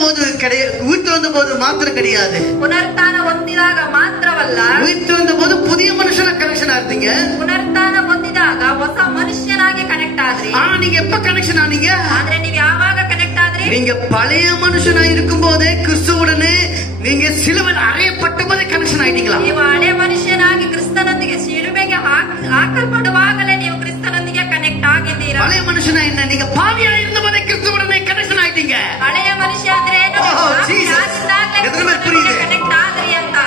போது மாத்திரம் கிடையாது, ಪುನರುತ್ಥಾನ ಹೊಂದಿದಾಗ ಮಾತ್ರವಲ್ಲ, உயிர்த்தெழுந்த போது புதிய மனுஷன கனெக்ஷன் ஆயிருந்தீங்க. ಪುನರುತ್ಥಾನ ಹೊಂದಿದಾಗ ಹೊಸ ಮನುಷ್ಯನಾಗಿ ಕನೆಕ್ಟ್ ಆದ್ರಿ. நீங்க எப்ப கனெக்ஷன் ஆனீங்க? ಆದ್ರೆ ನೀವ್ ಯಾವಾಗ ಕನೆಕ್ಟ್ ಆದ್ರಿ? நீங்க பழைய மனுஷனா இருக்கும் போதே கிறிஸ்துவுடனே நீங்க சிலுவையில் அறையப்பட்ட போதே கனெக்ஷன் ஆயிட்டீங்களா? ನೀವು ಹಳೆ ಮನುಷ್ಯನಾಗಿ ಕ್ರಿಸ್ತನೊಂದಿಗೆ ಶಿಲುಬೆಗೆ ಹಾಕಲ್ಪಡುವಾಗಲೇ ನೀವು ಕ್ರಿಸ್ತನೊಂದಿಗೆ ಕನೆಕ್ಟ್ ಆಗಿದ್ದೀರಾ. பழைய மனுஷனா என்ன? நீங்க பாவியா இருந்த போதே கிறிஸ்துவுடனே கனெக்ஷன் ஆயிட்டீங்க. ಹಳೆಯ ಮನುಷ್ಯ ಅಂದ್ರೆ ಕನೆಕ್ಟ್ ಆದ್ರಿ ಅಂತ.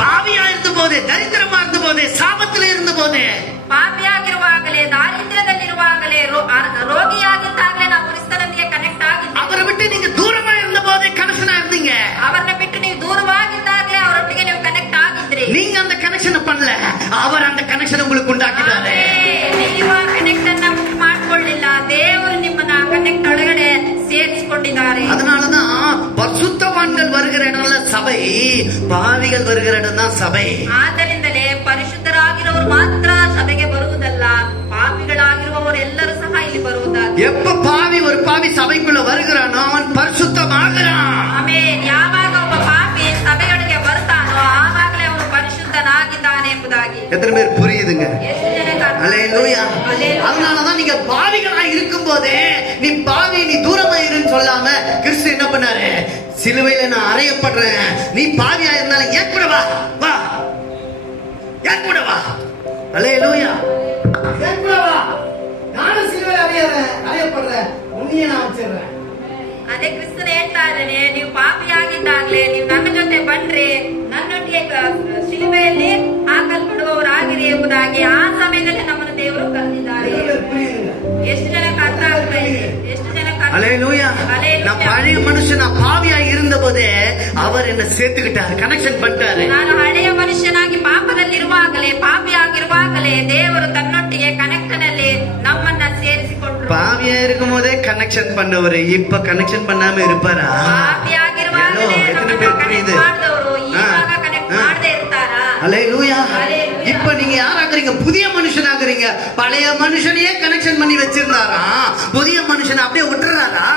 பாவியா இருந்த போதே, தரித்திரமா இருந்த போதே, சாபத்துல இருந்த போதே, ಪಾಪಿಯಾಗಿರುವಾಗಲೇ, ದಾರಿದ್ರ್ಯದಲ್ಲಿರುವಾಗಲೇ, ರೋಗಿಯಾಗಿದ್ದಾಗಲೇ ನಾವು ಕ್ರಿಸ್ತನೊಂದಿಗೆ ಕನೆಕ್ಟ್ ಆಗಿದ್ದೀವಿ. அவரை விட்டு நீங்க தூரமா இருந்த போதே கனெக்ஷனா இருந்தீங்க. ಅವರನ್ನ ಬಿಟ್ಟು ನೀವು ದೂರವಾಗಿದ್ದಾಗಲೇ ಅವರೊಟ್ಟಿಗೆ ನೀವು ಕನೆಕ್ಟ್ ಆಗಿದ್ರಿ. நீங்க அந்த கனெக்ஷன் பண்ணல, அவர் அந்த கனெக்ஷன் உங்களுக்கு உண்டாக்கிட்டாரு. ನೀವು ಆ ಕನೆಕ್ಟ್ ಅನ್ನ ಮಾಡ್ಕೊಳ್ಳಿಲ್ಲ, ದೇವರು ನಿಮ್ಮನ್ನ ಕನೆಕ್ಟ್ ಒಳಗಡೆ ಸೇರಿಸಿಕೊಂಡಿದ್ದಾರೆ. அதனாலதான் பரிசுத்தவான்கள் வருகிற இடம்ல சபை, பாவிகள் வருகிற இடம் தான் சபை. ಆದ್ದರಿಂದಲೇ ಪರಿಶುದ್ಧರಾಗಿರುವವರು ಮಾತ್ರ ಸಭೆಗೆ ಬರುವುದಲ್ಲ, ಪಾಪಿಗಳಾಗಿರುವವರು ಎಲ್ಲರೂ ಸಹ ಇಲ್ಲಿ ಬರುವುದಾಗಿದೆ. எப்ப ஒரு பாவி சபைக்குள்ள வருகிறானோ அவன் பரிசுத்தமாகிறான். ಆಮೇಲೆ ಯಾವಾಗ ಒಬ್ಬ ಪಾಪಿ ಸಭೆಯೊಳಗೆ ಬರ್ತಾನೋ ಆವಾಗಲೇ ಅವನು ಪರಿಶುದ್ಧನಾಗಿದ್ದಾನೆ ಎಂಬುದಾಗಿ எத்தனை பேர் புரியுதுங்க? அல்லேலூயா. அதனாலதான் நீங்க பாவிகளா இருக்கும் போதே நீ பாவி, நீ தூரமா இருன்னு சொல்லாம கிறிஸ்து என்ன பண்ணாரு? சிலுவையில நான் அறையப்படுறேன், நீ பாவியா இருந்தாலும் என் கூட வா, வா என் கூட வா. அல்லேலூயா. என் கூட வா, நானும் சிலுவையில அறையப்படுறேன், உன்னையே நான் வச்சிடுறேன். ಅದೇ ಕ್ರಿಸ್ತನ ಹೇಳ್ತಾ ಇದ್ದಾನೆ, ನೀವು ಪಾಪಿಯಾಗಿದ್ದಾಗಲೇ ನೀವು ನನ್ನ ಜೊತೆ ಬನ್ರಿ, ನನ್ನೊಟ್ಟಿಗೆ ಶಿಲುಬೆಯಲ್ಲಿ ಹಾಕಲ್ಪಡುವವರಾಗಿರಿ ಎಂಬುದಾಗಿ ಆ ಸಮಯದಲ್ಲಿ ನಮ್ಮನ್ನು ದೇವರು ಕರೆದಿದ್ದಾರೆ. ಎಷ್ಟು ಜನಕ್ಕೆ ಅರ್ಥ ಆಗ್ತಾ ಇದೆ? ಎಷ್ಟು ಜನಕ್ಕೆ நான் பழைய மனுஷனா பாவியா இருந்த போதே அவர் என்ன சேர்த்துக்கிட்டாரு, கனெக்ஷன் பண்ணிட்டாரு. ನಾನು ಹಳೆಯ ಮನುಷ್ಯನಾಗಿ ಪಾಪದಲ್ಲಿರುವಾಗಲೇ, ಪಾಪಿಯಾಗಿರುವಾಗಲೇ ದೇವರು ತನ್ನೊಟ್ಟಿಗೆ ಕನೆಕ್ಷನ್ ಅಲ್ಲಿ ನಮ್ಮನ್ನ ಸೇರಿಸಿಕೊಂಡ್ರು. பாவியா இருக்கும் போதே கனெக்ஷன் பண்ணவரு இப்ப கனெக்ஷன் பண்ணாம இருப்பாரா? ಪಾಪಿಯಾಗಿರುವಾಗಲೇ ಕನೆಕ್ಟ್ ಮಾಡಿದವರು ಇವಾಗ ಕನೆಕ್ಟ್ ಮಾಡದೇ ಇರ್ತಾರಾ? அல்லேலூயா. இப்ப நீங்க யாராகிறீங்க? புதிய மனுஷனாகிறீங்க. பழைய மனுஷனையே கனெக்ஷன் பண்ணி வச்சிருந்தாரா, புதிய மனுஷனை அப்படியே விட்டுறாரா?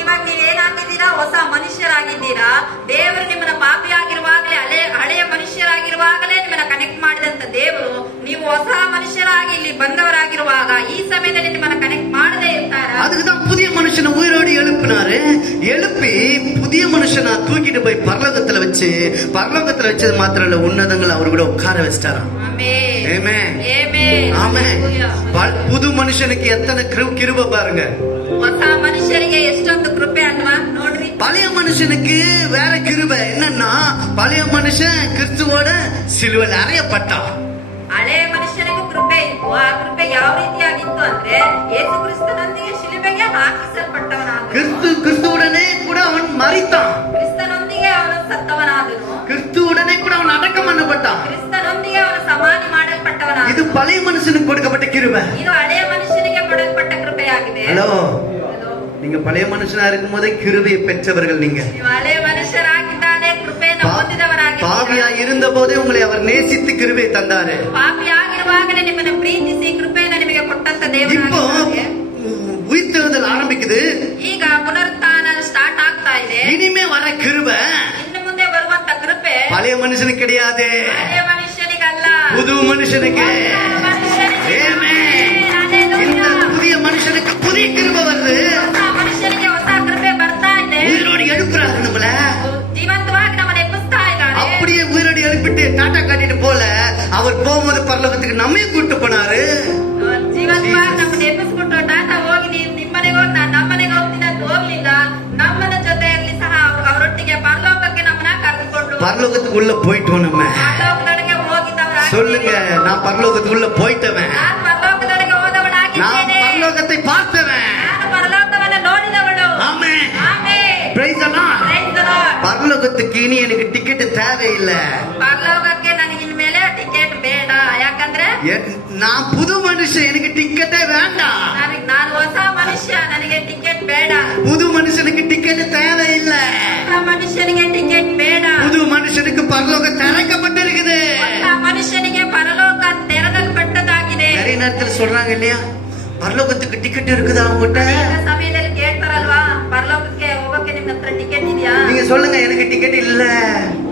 ಇವಾಗ ನೀವೇನಾಗಿದ್ದೀರಾ? ಹೊಸ ಮನುಷ್ಯರಾಗಿದ್ದೀರಾ. ದೇವರು ನಿಮ್ಮನ್ನ ಪಾಪಿಯಾಗಿರುವಾಗಲೇ, ಹಳೆಯ ಮನುಷ್ಯರಾಗಿರುವಾಗಲೇ ನಿಮ್ಮನ್ನ ಕನೆಕ್ಟ್ ಮಾಡಿದಂತ ದೇವರು ನೀವು ಹೊಸ ಮನುಷ್ಯರಾಗಿ ಇಲ್ಲಿ ಬಂದವರಾಗಿರುವಾಗ ಈ ಸಮಯದಲ್ಲಿ ನಿಮ್ಮನ್ನ ಕನೆಕ್ಟ್ ಮಾಡದೇ ಇರ್ತಾರ? அதுக்குதான் புதிய மனுஷனை உயிரோடு எழுப்பினாரு. எழுப்பி புதிய மனுஷனா தூக்கிட்டு போய் பரலோகத்துல வச்சது மாத்திரம் இல்ல, உன்னதங்கள் அவர் கூட உட்கார வச்சிட்டாராம். புது மனுஷனுக்கு எத்தனை கிருபை பாருங்க. ಹೊಸ ಮನುಷ್ಯರಿಗೆ ಎಷ್ಟೊಂದು ಕೃಪೆ ಅಲ್ವಾ ನೋಡ್ರಿ. பழைய மனுஷனுக்கு வேற கிருபை என்னன்னா, பழைய மனுஷன் கிறிஸ்துவோட சிலுவையில் அறையப்பட்டான். ಹಳೆಯ ಮನುಷ್ಯನಿಗೂ ಕೃಪೆ ಇತ್ತು. ಆ ಕೃಪೆ ಯಾವ ರೀತಿಯಾಗಿತ್ತು ಅಂದ್ರೆ ಯೇಸು ಕ್ರಿಸ್ತನೊಂದಿಗೆ ಶಿಲುಬೆಗೆ ಹಾಕಿಸಲ್ಪಟ್ಟವನಾದನು. கிறிஸ்துவுடனே கூட அவன் மரித்தான். ಕ್ರಿಸ್ತನೊಂದಿಗೆ ಅವನು ಸತ್ತವನಾದನು. கிறிஸ்துவுடனே கூட அவன் அடக்கம் பண்ணப்பட்டான். ಕ್ರಿಸ್ತನೊಂದಿಗೆ ಅವನು ಸಮಾಧಿ ಮಾಡಲ್ಪಟ್ಟವನಾದನು. இது பழைய மனுஷனுக்கு கொடுக்கப்பட்ட கிருபை. ಇದು ಹಳೆಯ ಮನುಷ್ಯನಿಗೆ ಕೊಡಲ್ಪಟ್ಟ ಕೃಪೆಯಾಗಿದೆ. ஹலோ, நீங்க பழைய மனுஷனா இருக்கும் போதே கிருபையை பெற்றவர்கள். நீங்க ಹಳೆಯ ಮನುಷ್ಯರಾಗಿದ್ದಾನೆ ಕೃಪೆಯನ್ನು ಹೊಂದಿದವರಾಗಿದ್ದೀರಾ. பாவியா இருந்த போதே உங்களை அவர் நேசித்து கிருபை தந்தாரு. ಪಾಪಿಯಾಗಿರುವಾಗಲೇ ನಿಮ್ಮನ್ನು ಪ್ರೀತಿಸಿ ಕೃಪೆಯನ್ನು ನಿಮಗೆ ಕೊಟ್ಟಂತ ದೇವರು. இப்போ உயிர்த்தெழுதல் ஆரம்பிக்குது. ಈಗ ಪುನರುತ್ಥಾನ ಸ್ಟಾರ್ಟ್ ಆಗ್ತಾ ಇದೆ. இனிமே வர கிருபை, ಇನ್ನು ಮುಂದೆ ಬರುವಂತ ಕೃಪೆ பழைய மனுஷனுக்கு கிடையாது, ಹಳೆಯ ಮನುಷ್ಯನಿಗಲ್ಲ, புது மனுஷனுக்கு. இந்த புதிய மனுஷனுக்கு புதிய கிருபை வருது. ಮನುಷ್ಯನಿಗೆ ಹೊಸ ಕೃಪೆ ಬರ್ತಾ ಇದೆ. உயிரோடு எழுப்புறாரு நம்மள, ಜೀವಂತವಾಗಿ ನಮ್ಮನ್ನು ಎಬ್ಬಿಸ್ತಾ ಇದ್ದಾರೆ. அப்படியே உயிரோடு எழுப்பிட்டு டாட்டா காட்டிட்டு போல அவர் போகும்போது பரலோகத்துக்கு நம்மே கூட்டு போனாரு. ಜೀವಂತವಾಗಿ ನಮ್ಮನ್ನು ಎಬ್ಬಿಸ್ಬಿಟ್ಟು ಟಾಟಾ ಹೋಗಿ ನಿಮ್ಮನೆಗೆ ಹೋಗಿ ನಾನು ನಮ್ಮನೆಗೆ ಹೋಗ್ತೀನಿ ಅಂತ ಹೋಗ್ಲಿಲ್ಲ. ನಮ್ಮನ ಜೊತೆಯಲ್ಲಿ ಸಹ ಅವರೊಟ್ಟಿಗೆ ಪರಲೋಕಕ್ಕೆ ನಮ್ಮನ್ನ ಕರೆದುಕೊಂಡು பரலோகத்துக்கு உள்ள போயிட்டோம். நம்ம ಪರಲೋಕದೊಳಗೆ ಹೋಗಿದ್ದವರ சொல்லுங்க, நான் பரலோகத்துக்கு உள்ள போயிட்டவன், ನಾನು ಪರಲೋಕದೊಳಗೆ ಹೋದವನಾಗಿದ್ದೇನೆ, நான் பரலோகத்தை பார்த்தவன், ನಾನು ಪರಲೋಕವನ್ನು ನೋಡಿದವಳು. Amen, amen, praise the lord. Praise the lord. பரலோகத்துக்கு இனி எனக்கு டிக்கெட் தேவையில்லை. ಪರಲೋಕಕ್ಕೆ ನನಗೆ ಇನ್ಮೇಲೆ ಟಿಕೆಟ್ ಬೇಡ. ಯಾಕಂದ್ರೆ நான் புது மனுஷன், எனக்கு டிக்கெட்டே வேண்டாம். ನಾನು ಹೊಸ ಮನುಷ್ಯ, ನನಗೆ ಟಿಕೆಟ್ ಬೇಡ. புது மனுஷனுக்கு டிக்கெட் தேவையில்லை. ಹೊಸ ಮನುಷ್ಯನಿಗೆ ಟಿಕೆಟ್ ಬೇಡ. புது மனுஷனுக்கு பரலோகம் திறக்கப்பட்டிருக்குது. ಹೊಸ ಮನುಷ್ಯನಿಗೆ ಪರಲೋಕ ತೆರೆದಲ್ಪಟ್ಟದಾಗಿದೆ. நிறைய நேரத்தில் சொல்றாங்க இல்லையா, பரலோகத்துக்கு டிக்கெட் இருக்குதா உங்ககிட்ட? ಸಮಯದಲ್ಲಿ ಕೇಳ್ತಾರಲ್ವಾ, ಪರಲೋಕಕ್ಕೆ ಹೋಗಕ್ಕೆ ನಿನ್ನ ಹತ್ರ ಟಿಕೆಟ್ ಇದೆಯಾ? நீங்க சொல்லுங்க, எனக்கு டிக்கெட் இல்ல.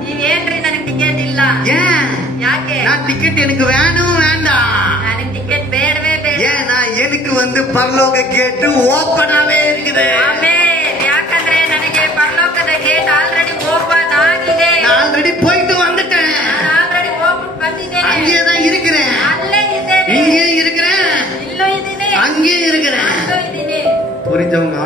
ನೀವ್ ಏನ್ರಿ ನನಗೆ ಟಿಕೆಟ್ ಇಲ್ಲ? ஏன்? ಯಾಕೆ? நான் டிக்கெட் எனக்கு வேணும் வேண்டாம்? ನನಗೆ ಟಿಕೆಟ್ ಬೇಡವೇ ಬೇಡ. ஏன்னா எனக்கு பரலோக கேட்டு ஓப்பனாவே இருக்குது. ಆಮೆನ್. ಯಾಕಂದ್ರೆ ನನಗೆ ಪರಲೋಕದ ಗೇಟ್ ಆಲ್ರೆಡಿ ಓಪನ್ ಆಗಿದೆ. நான் ஆல்ரெடி போயிட்டு வந்துட்டேன். ನಾನು ಆಲ್ರೆಡಿ ಹೋಗ್ಬಿಟ್ಟು ಬಂದಿದ್ದೇನೆ. அங்கே தான் இருக்கிறேன். ಅಲ್ಲೇ ಇದ್ದೇನೆ. இங்கே இருக்கிறேன். ಇಲ್ಲೂ ಇದ್ದೀನಿ. அங்கே இருக்கிறேன். ಅಲ್ಲೂ ಇದ್ದೀನಿ. புரிஞ்சவங்க?